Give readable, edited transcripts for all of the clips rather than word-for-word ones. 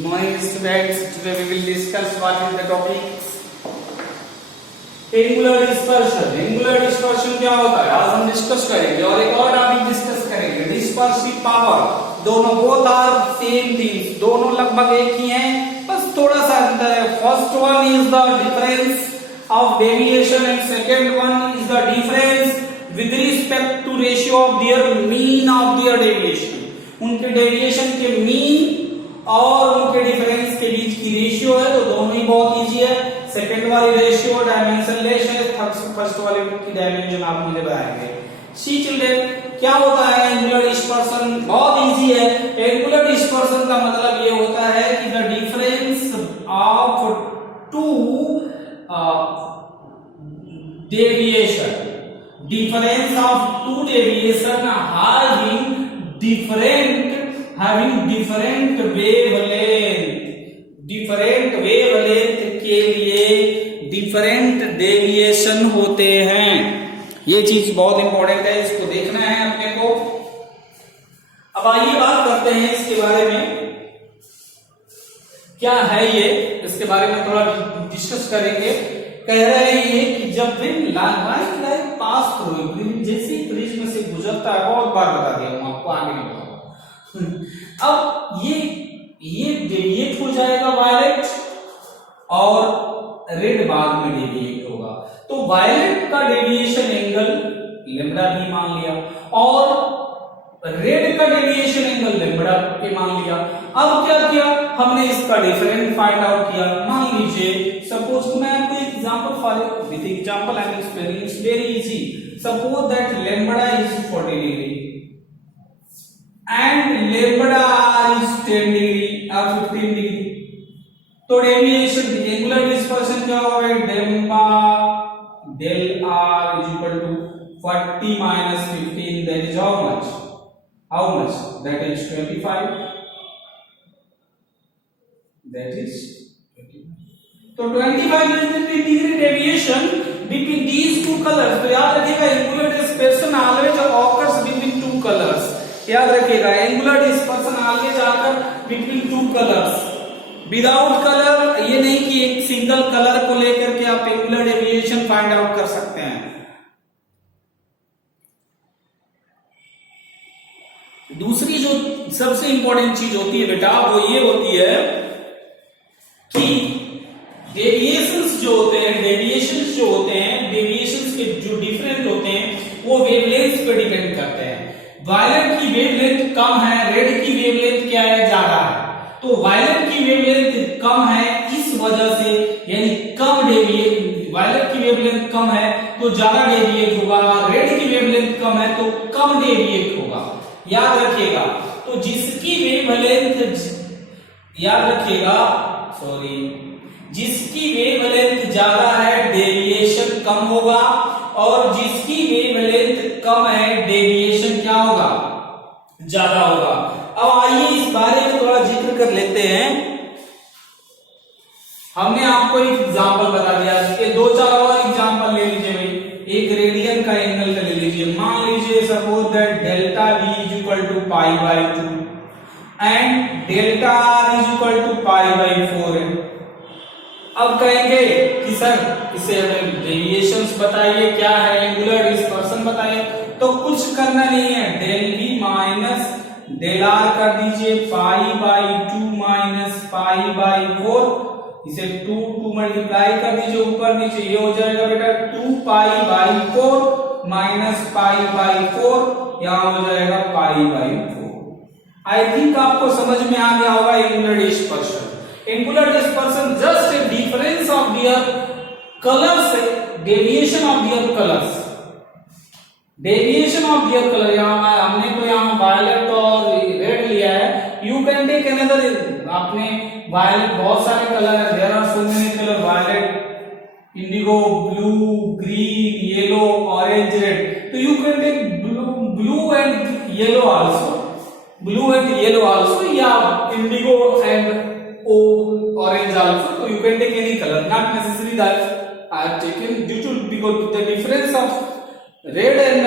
Good morning students. Today we will discuss what is the topic. Angular dispersion. Angular dispersion क्या होता है आज हम डिस्कस करेंगे और एक और टॉपिक डिस्कस करेंगे डिस्पर्सिव पावर. दोनों बोथ आर सेम थिंग्स, दोनों लगभग एक ही हैं, बस थोड़ा सा अंतर है. First one is the difference of deviation and second one is the difference with respect to ratio of their mean of their deviation. उनके डेविएशन के मीन और उनके डिफरेंस के बीच की रेशियो है, तो दोनों ही बहुत इजी है. सेकंड वाली रेशियो डायमेंशन लेस है, फर्स्ट वाले की डायमेंशन आप मुझे बताएंगे. सी चिल्ड्रन, क्या होता है एंगुलर डिस्पर्सन? बहुत इजी है. एंगुलर डिस्पर्सन का मतलब ये होता है कि the difference of two deviation, difference of two deviation having different wavelength के लिए different deviation होते हैं. ये चीज बहुत इंपॉर्टेंट है, इसको देखना है अपने को. अब आइए बात करते हैं इसके बारे में, क्या है ये, इसके बारे में थोड़ा डिस्कस करेंगे. कह रहे हैं ये कि जब लाइट पास थ्रू, जैसे प्रिज्म से गुजरता है, बहुत बार बता दिया हूं आपको, आगे नहीं बताऊंगा. अब ये डेविएट हो जाएगा वायलेट और रेड बाद में डेविएट होगा, तो वायलेट का डेविएशन एंगल लैम्बडा भी मान लिया और रेड का डेविएशन एंगल लैम्बडा के मान लिया. अब क्या किया हमने, इसका डिफरेंस फाइंड आउट किया. मान लीजिए सपोज मैं आपको example for with example I am explaining, it's very easy. Suppose that lambda is 40 degree and lambda is 10 degree or 15 degree. तो डेविएशन एंगुलर डिस्पर्शन क्या होगा? डेम्बा del r is equal to 40 minus 15, that is how much? How much? That is 25. That is 25. तो 25 is the degree deviation between these two colors. तो याद रखिएगा angular dispersion always occurs between two colors. याद रखिएगा angular dispersion always आकर between two colours. Without colour ये नहीं कि एक सिंगल कलर को लेकर के आप एंगुलर डेविएशन फाइंड आउट कर सकते हैं. दूसरी जो सबसे इंपॉर्टेंट चीज होती है बेटा, वो ये होती है कि डेविएशंस जो होते हैं, डेविएशंस के जो डिफरेंट होते हैं वो वेवलेंथ पे डिपेंड करते हैं. वायलेट की वेवलेंथ कम है, रेड की वेवलेंथ क्या है? ज्यादा है. तो वायलेट की वेवलेंथ कम है इस वजह से, यानी कम डेविएट, वायलेट की वेवलेंथ कम है तो ज्यादा डेविएट होगा, रेड की वेवलेंथ कम है तो कम डेविएट होगा. याद रखिएगा. तो जिसकी वेवलेंथ, याद रखिएगा, जिसकी वेवलेंथ ज्यादा है डेविएशन कम होगा और जिसकी वेवलेंथ कम है डेविएशन क्या होगा? ज्यादा होगा. अब आइए इस बारे में थोड़ा जिक्र कर लेते हैं. हमने आपको एक एग्जांपल बता दिया, इसके दो चार और एग्जांपल ले लीजिए भाई. एक रेडियन का एंगल का ले लीजिए. मान लीजिए suppose that delta v is equal to pi by 2 and delta r is equal to pi by 4 है. अब कहेंगे कि सर इसे हमें डेविएशंस बताइए, क्या है एंगुलर डिस्पर्सन बताइए. तो कुछ करना नहीं है, del v minus del r कर दीजिए pi by 2 minus pi by 4. इसे 2 मल्टीप्लाई कर दीजिए ऊपर नीचे, ये हो जाएगा बेटा 2 पाई बाई 4 माइनस पाई बाई 4, यहां हो जाएगा पाई बाई 4. आई थिंक आपको समझ में आ गया होगा angular dispersion. Angular dispersion just a difference of their colors, deviation of their colors. Deviation of their color. यहाँ हमने तो यहाँ violet और red लिया है. You can take another. आपने violet बहुत सारे कलर है. There are so many color: violet, indigo, blue, green, yellow, orange, red. So you can take blue and yellow also. Blue and yellow also. Yeah, indigo and orange also. So you can take any color, not necessary that I have taken due to because the difference of red and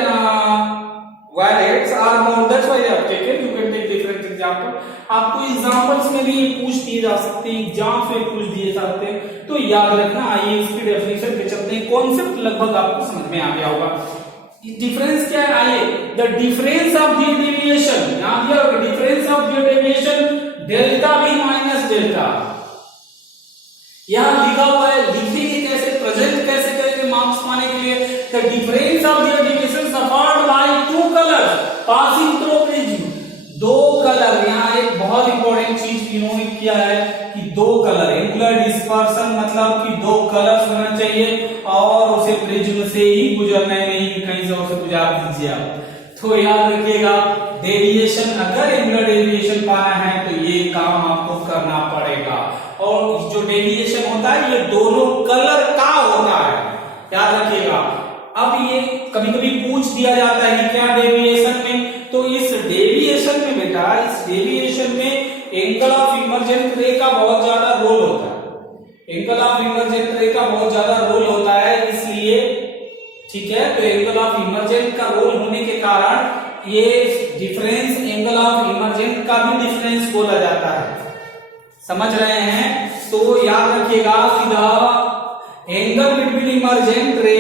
violets are more, that's why I have taken. You can take different example. आपको examples में भी ये पूछ दिए जा सकते हैं, exams में पूछ दिए जाते हैं, तो याद रखना। आइए इसकी डेफिनेशन पे चलते हैं। कॉन्सेप्ट लगभग आपको समझ में आ गया होगा। डिफरेंस क्या है? आइए, the difference of the deviation, यहां दिया होगा difference of the deviation delta B minus delta, यहां लिखा हुआ है। लिखेंगे कैसे, प्रेजेंट कैसे करेंगे मार्क्स पाने के लिए? The difference of the deviation suffered by two colours passing through prism, दो कलर। यहाँ एक बहुत इंपॉर्टेंट चीज इन्होंने किया है कि दो कलर, एंगुलर डिस्पर्सन मतलब कि दो कलर्स होना चाहिए और उसे प्रिज्म से ही गुजरना है, नहीं कहीं से उसे गुजार दीजिए आप। तो याद रखिएगा, डेविएशन, अगर एंगुलर डेविएशन पाना है तो ये काम आपको करना पड़ेगा। और जो डेविएशन होता है ये दोनों कलर का होता है, याद रखिएगा। अब ये कभी कभी पूछ दिया जाता है कि क्या डेविएशन में, तो इस डेविएशन में बेटा, इस डेविएशन में एंगल ऑफ इमर्जेंट रे का बहुत ज्यादा रोल होता है। एंगल ऑफ इमर्जेंट रे का बहुत ज्यादा रोल होता है, इसलिए ठीक है। तो एंगल ऑफ इमर्जेंट का रोल होने के कारण ये डिफरेंस एंगल ऑफ इमर्जेंट का भी डिफरेंस बोला जाता है, समझ रहे हैं? तो याद रखिएगा, सीधा angle between emergent ray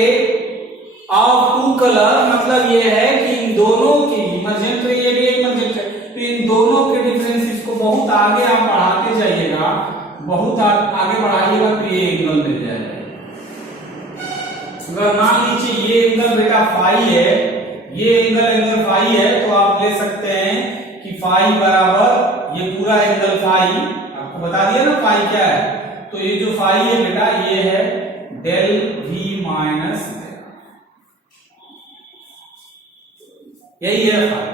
of two colour मतलब ये है कि इन दोनों की इमर्जेंट रे, ये भी इमर्जेंट है, तो इन दोनों के डिफरेंस को बहुत आगे आप बढ़ाते जाइएगा, बहुत आगे बढ़ाइएगा तो ये एंगल मिल जाएगा। अगर मान लीजिए ये एंगल बेटा फाई है, ये एंगल फाई है, तो आप ले सकते हैं कि फाई बराबर ये पूरा एंगल फाई, आपको बता दिया ना फाई क्या है। तो ये जो फाई है बेटा ये है डेल वी माइनस, यही है फाई।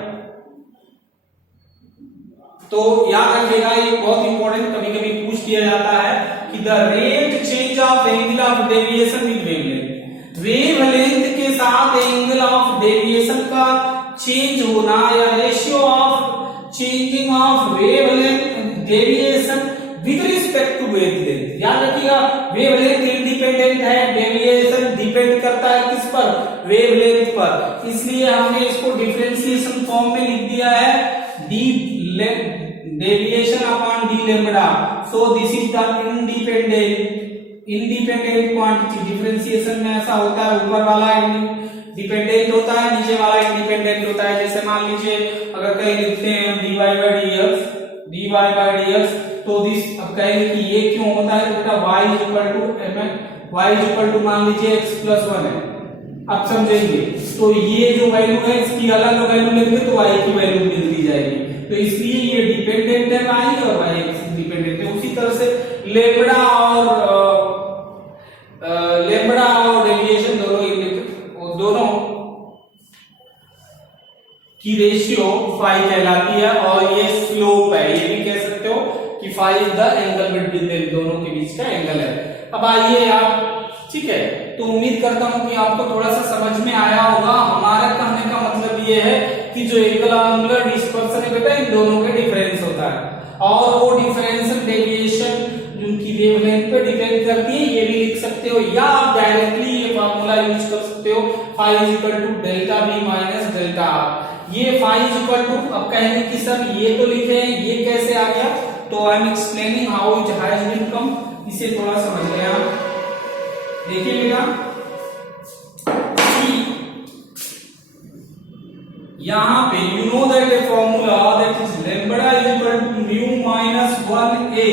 तो याद रखिएगा, ये बहुत इंपॉर्टेंट कभी कभी पूछ दिया जाता है कि the rate change of angle of deviation with wavelength, wavelength के साथ एंगल ऑफ डेविएशन का चेंज होना या ratio of changing of wavelength deviation with respect to wavelength. याद रखिएगा, वेवलेंथ इंडिपेंडेंट है, डेविएशन डिपेंड करता है किस पर? वेवलेंथ पर। इसलिए हमने इसको डिफरेंशिएशन फॉर्म में लिख दिया है D deviation upon D lambda. So this is the independent quantity. Differentiation में ऐसा होता है, ऊपर वाला डिपेंडेंट होता है, नीचे वाला इंडिपेंडेंट होता है। जैसे मान लीजिए अगर कहीं लिखते हैं dy by dx, तो दिस अब कहेंगे कि ये क्यों होता है, तो बेटा y इक्वल टू मान लीजिए x प्लस 1 है। अब समझेंगे, तो ये जो वैल्यू है इसकी अलग वैल्यू लेंगे तो y की वैल्यू मिलती जाएगी। तो इसलिए ये डिपेंडेंट है y और y डिपेंडेंट है। उसी तरह से लैम्बडा और डेविएशन दोनों की रेशियो फाई कहलाती है और ये स्लोप है। ये भी कह सकते हो कि phi is the angle between दोनों के बीच का एंगल है। अब आइए आप, ठीक है, तो उम्मीद करता हूं कि आपको थोड़ा सा समझ में आया होगा। हमारा कहने का मतलब ये है कि जो एंगुलर डिस्पर्सन है बेटा, इन दोनों के डिफरेंस होता है और वो डिफरेंस डेविएशन उनकी वेवलेंथ पे डिपेंड करती है। ये भी लिख सकते हो या आप डायरेक्टली ये फार्मूला यूज कर सकते हो, phi is equal to delta B minus delta R. ये फाई इज इक्वल टू, अब कहेंगे कि सर ये तो लिखे हैं, ये कैसे आ गया? तो I am explaining how it has been come, इसे थोड़ा समझ लें आप। देखिए बेटा, यहां पे you know that a formula that is lambda is equal to mu minus 1a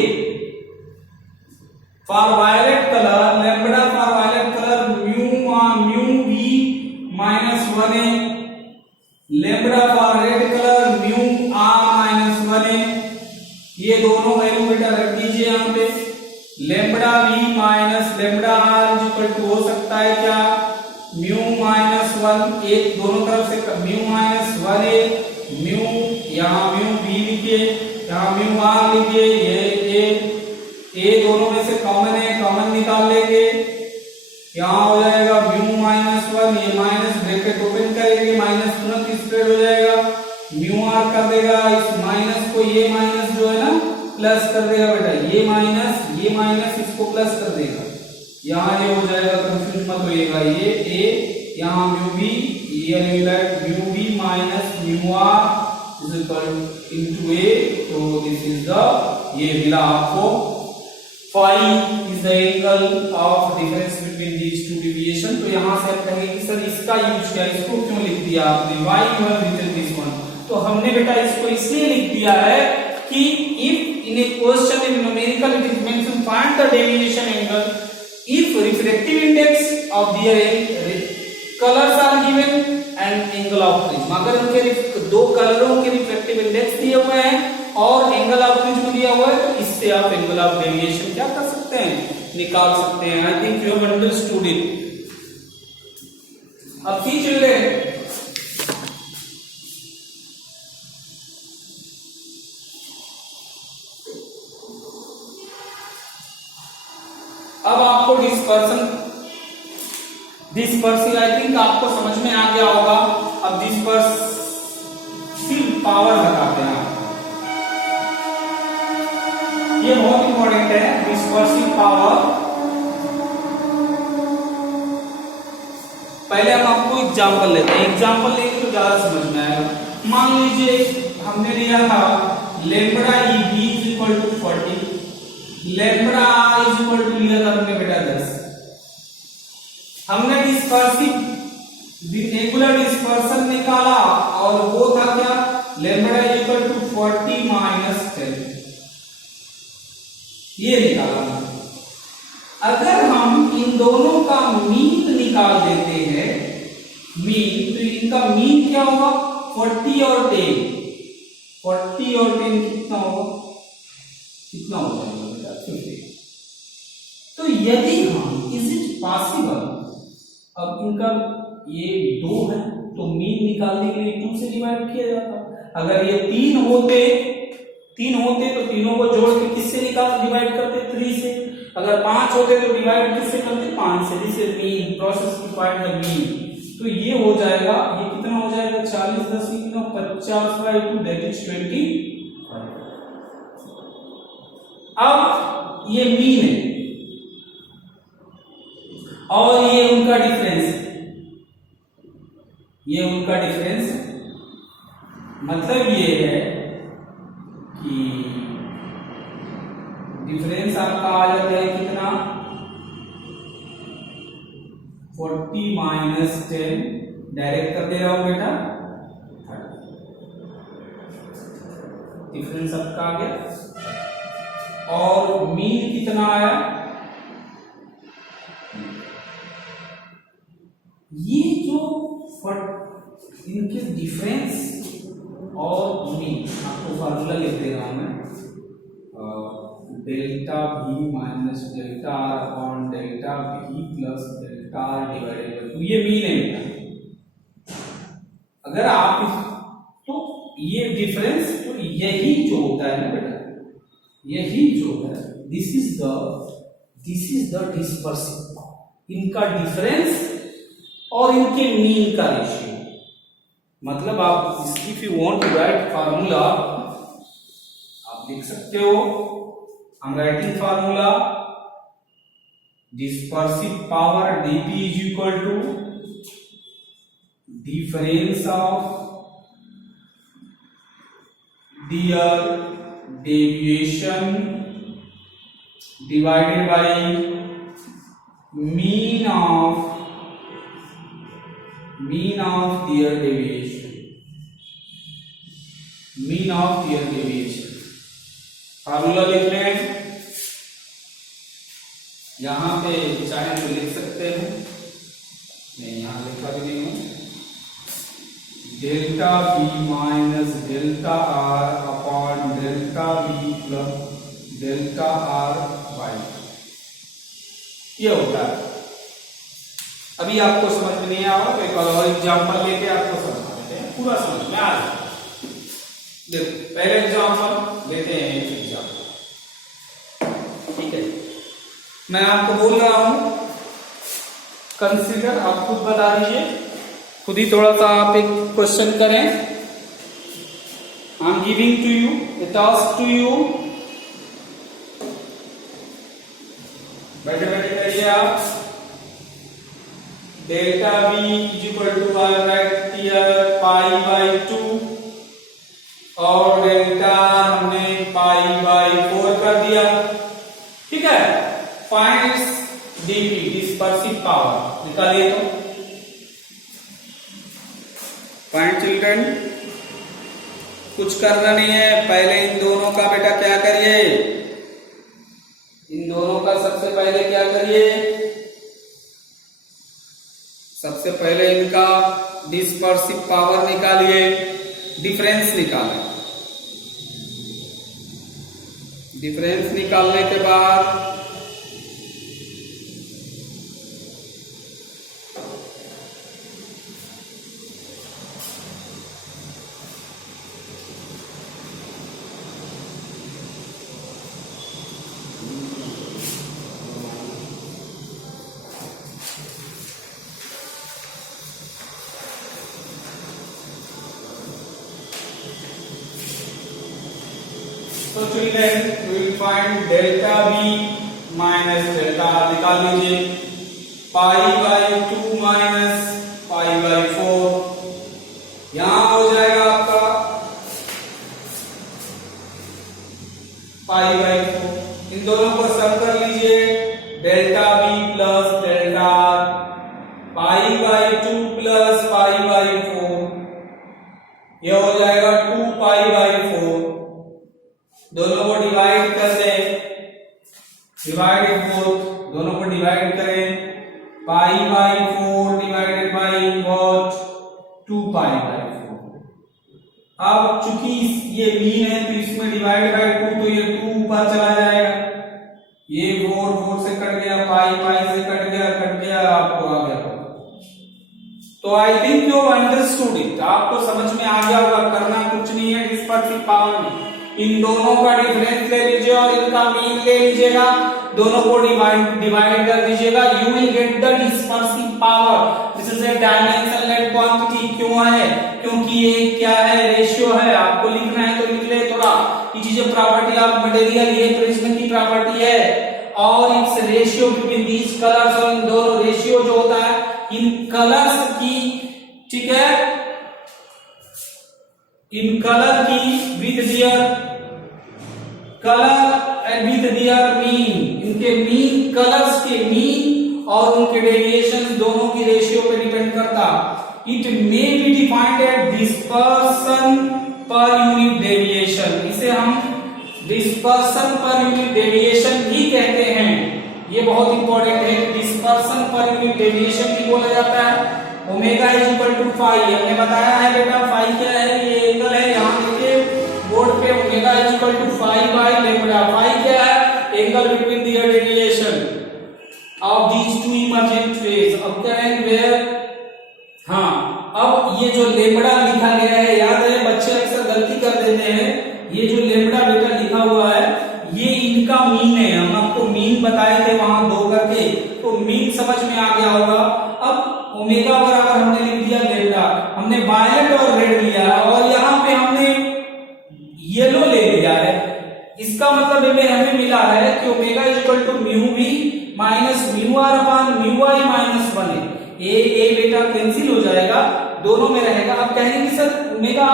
for violet colour, lambda for violet colour mu v minus 1a, lambda for red colour mu r minus 1a। ये दोनों value बेटा रख दीजिए यहाँ पे। Lambda v minus lambda r is equal to हो सकता है क्या? म्यू माइनस 1, एक दोनों तरफ से म्यू माइनस 1a, म्यू यहाँ म्यू v लिखिए, यहाँ म्यू r लिखिए, ये a दोनों में से कॉमन है, कॉमन निकाल लेंगे, यहाँ हो जाएगा म्यू माइनस 1, ये माइनस ब्रैकेट ओपन करेंगे, माइनस तुरंत स्प्रेड हो जाएगा, म्यू r कर देगा इस माइनस को, ये माइनस जो है ना प्लस कर देगा बेटा, ये माइनस इसको प्लस कर देगा, यहाँ ये हो जाएगा, कंफ्यूज मत होइएगा, ये a, यहाँ म्यू v, ये mu v minus mu r is into a, तो this is the, ये मिला आपको phi is the angle of difference between these two deviation। तो यहाँ से आप कहेंगे कि सर इसका यूज क्या, इसको क्यों लिख दिया आपने, why you have written this one। तो हमने बेटा इसको इसलिए लिख दिया है कि if in a question in numerical it is mentioned find the deviation angle if refractive index of their colors are given and angle of prism, अगर उनके दो कलरों के रिफ्लेक्टिव इंडेक्स दिए हुए हैं और एंगल ऑफ प्रिज्म दिया हुआ है, तो इससे आप एंगल ऑफ डेविएशन क्या कर सकते हैं, निकाल सकते हैं। I think you have understood it. अब कीजिए, अब आपको डिस्पर्सिव आई थिंक आपको समझ में आ गया होगा। अब डिस्पर्सिव पावर लगाते हैं, ये बहुत इंपॉर्टेंट है। डिस्पर्सिव पावर, पहले हम आपको एग्जांपल लेते हैं, एग्जांपल लेके तो ज्यादा समझ में आएगा। मान लीजिए हमने लिया था lambda E B is equal to 40, lambda is equal to लिया था हमने बेटा 10। हमने डिस्पर्सिव एंगुलर डिस्पर्सन निकाला और वो था क्या, लैम्ब्डा इक्वल टू 40 माइनस 10, ये निकाला। अगर हम इन दोनों का मीन निकाल देते हैं, मीन, तो इनका मीन क्या होगा, 40 और 10, 40 और 10 कितना होगा, कितना होगा बेटा 50। तो यदि हम इज इट पॉसिबल, अब इनका ये 2 है तो मीन निकालने के लिए 2 से डिवाइड किया जाता। अगर ये 3 होते तो तीनों को जोड़ के किससे डिवाइड करते, 3 से। अगर 5 होते तो डिवाइड किससे करते, 5 से। This is mean, process to find the mean. तो ये हो जाएगा, ये कितना हो जाएगा, 40 10 कितना, 50/2, दैट इज 25। अब ये मीन है और ये उनका डिफरेंस है, ये उनका डिफरेंस है। मतलब ये है कि डिफरेंस आपका आ जाता है कितना, 40 माइनस 10, डायरेक्ट कर दे रहा हूं बेटा 30, डिफरेंस आपका आ गया। और मीन कितना आया, ये जो इनके डिफरेंस और मीन, आपको फार्मूला लिख दे रहा हूं मैं, delta v minus delta are upon delta v plus delta R divided by 2, ये मीन है। अगर आप, तो ये डिफरेंस, तो यही जो होता है ना बेटा, यही जो है, दिस इज द डिस्पर्सिव, इनका डिफरेंस और इनके मीन का रेशियो। मतलब आप if you want to write formula, आप लिख सकते हो, I'm writing formula, dispersive power dP is equal to difference of their deviation divided by mean of their deviation, mean of their deviation। Formula लिख लें, यहां पे चाहे तो लिख सकते हैं, मैं यहां लिखा भी नहीं हूं, delta v minus delta are upon delta v plus delta R by, ये होता है। अभी आपको समझ में नहीं आया, तो एक और एग्जाम्पल लेके आपको समझा देते हैं, पूरा समझ में आ जाए। देखो पहले एग्जाम्पल लेते हैं, एक एग्जाम्पल, ठीक है। मैं आपको बोल रहा हूं कंसीडर, आप खुद बता दीजिए, खुद ही थोड़ा सा आप एक क्वेश्चन करें। I am giving to you a task to you, बैठे बैठे करिए आप। Delta v is equal to, I write here pi by 2, और डेल्टा हमने π/4 कर दिया। ठीक है, फाइंड dp डिस्पर्सिव पावर निकालिए। तो फाइंड चिल्ड्रन, कुछ करना नहीं है, पहले इन दोनों का बेटा क्या करिए, इन दोनों का सबसे पहले क्या करिए, सबसे पहले इनका डिस्पर्सिव पावर निकालिए, डिफरेंस निकालें। डिफरेंस निकालने के बाद तो children we will find delta v minus delta r निकाल लीजिए। π/2 minus π/4 यहां हो जाएगा आपका π/4। इन दोनों को सम कर लीजिए, delta v plus delta r, π/2 plus π/4 यह हो जाएगा 2π/4। दोनों को डिवाइड कर दें, डिवाइड बोथ, दोनों को डिवाइड करें, π/4 डिवाइडेड बाई वॉट 2π/4। अब चूंकि ये मीन है तो इसमें डिवाइड बाई 2 तो ये 2 ऊपर चला जाएगा, ये 4 से कट गया, π से कट गया, आपको आ गया। तो I think you understood it, आपको समझ में आ गया होगा। करना कुछ नहीं है, डिस्पर्सिव पावर में इन दोनों का डिफरेंस ले लीजिए और इनका मीन ले लीजिएगा, दोनों को डिवाइड कर दीजिएगा, you will get the dispersive power. This is a dimensionless quantity. क्यों है? क्योंकि ये क्या है, रेशियो है। आपको लिखना है तो लिख ले थोड़ा, ये चीजें प्रॉपर्टी ऑफ मटेरियल, ये प्रिज्म की प्रॉपर्टी है और it's ratio between these colours. और इन दोनों रेशियो जो होता है इन कलर्स की, ठीक है, इन कलर की with their colour and with their mean, इनके मीन, कलर्स के मीन और उनके डेविएशन दोनों की रेशियो पे डिपेंड करता। It may be defined at dispersion per unit deviation, इसे हम डिस्पर्सन पर यूनिट डेविएशन भी कहते हैं। ये बहुत इंपॉर्टेंट है, डिस्पर्सन पर यूनिट डेविएशन भी बोला जाता है। Omega is equal to phi, हमने बताया है बेटा फाई क्या है, ये एंगल है, यहाँ देखिए बोर्ड पे omega is equal to phi by lambda. Phi क्या है, angle between the deviation of these two emergent rays. अब क्या है वेयर, हाँ, अब ये जो लैम्डा लिखा गया है, याद है बच्चे अक्सर गलती कर देते हैं, ये जो लैम्डा बेटा लिखा हुआ है ये इनका मीन है। हम आपको मीन बताए थे वहां 2 करके, तो मीन समझ में आ गया होगा। अब ओमेगा बराबर हमने लिख दिया लैम्डा, हमने वायलेट और रेड लिया है और यहाँ पे हमने येलो ले लिया है। इसका मतलब में हमें मिला है कि omega is equal to mu V minus mu R upon mu I minus 1 है। ए बेटा कैंसिल हो जाएगा, दोनों में रहेगा। अब कहेंगे सर ओमेगा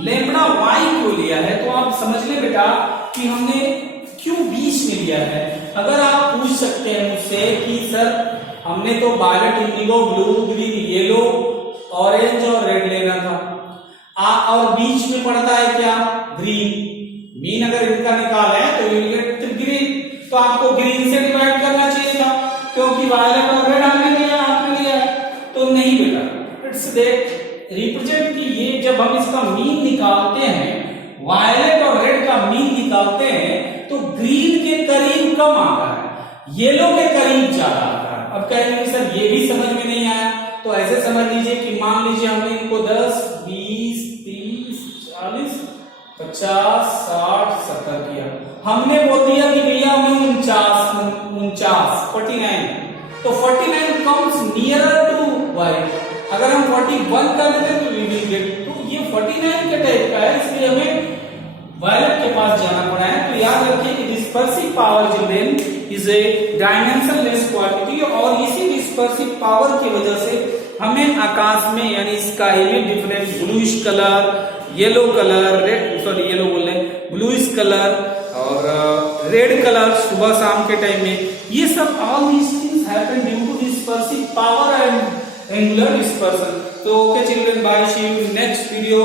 लैम्डा वाई क्यों लिया है, तो आप समझ ले बेटा कि हमने क्यों बीच में लिया है। अगर आप पूछ सकते हैं मुझसे कि सर हमने तो violet, indigo, blue, green, yellow, orange और रेड लेना था, और बीच में पड़ता है क्या, ग्रीन। मीन अगर इनका निकाल है तो यू गेट ग्रीन, तो आपको ग्रीन से डिवाइड करना चाहिए था, क्योंकि वायलेट और रेड हमने लिया, आपने लिया, तो नहीं बेटा। इट्स दैट रिप्रेजेंट कि ये जब हम इसका मीन निकालते हैं, वायलेट और रेड का मीन निकालते हैं, तो ग्रीन के करीब कम आता है, येलो के करीब ज्यादा आता है। अब कहेंगे सर ये भी समझ में नहीं आया, तो ऐसे समझ लीजिए कि मान लीजिए हमने इनको 10, 20, 30, 40, 50, 60, 70 किया, हमने बोल दिया कि भैया हमें 49, तो 49 कम्स नियरर टू वाइट। अगर हम 41 कर देते तो वी विल गेट, तो ये 49 के टाइप का है, इसलिए हमें वायलेट के पास जाना पड़ा है। तो याद रखिए कि dispersive power children is a dimensionless quantity, और इसी डिस्पर्सिव पावर की वजह से हमें आकाश में यानी स्काई में different bluish colour, yellow colour, red sorry yellow बोल रहे हैं, ब्लूइश कलर और रेड कलर सुबह शाम के टाइम में, ये सब all these things happen due to dispersive power and angular dispersion. So okay children, bye, see you in next video.